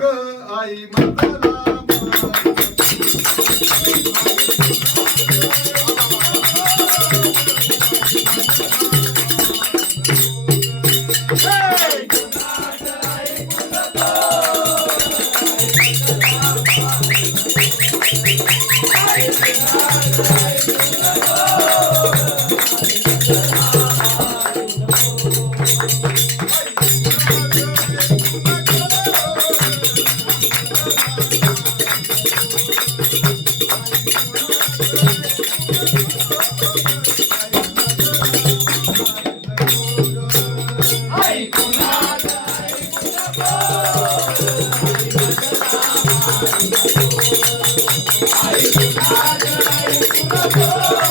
ग आई मतला आणि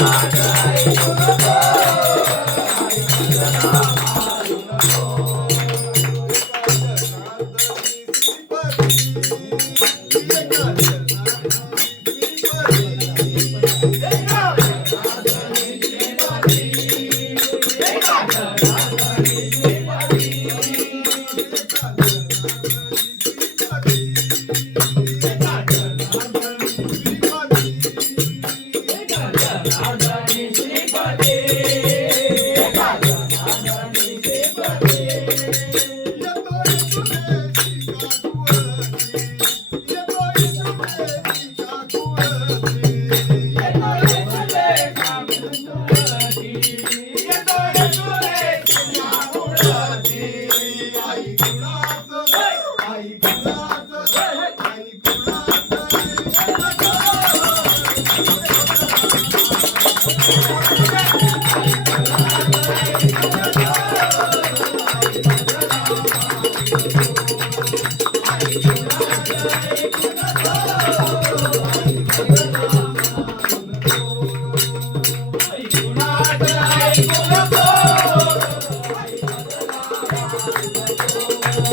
Chicago. Espírito.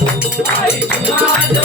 Bye.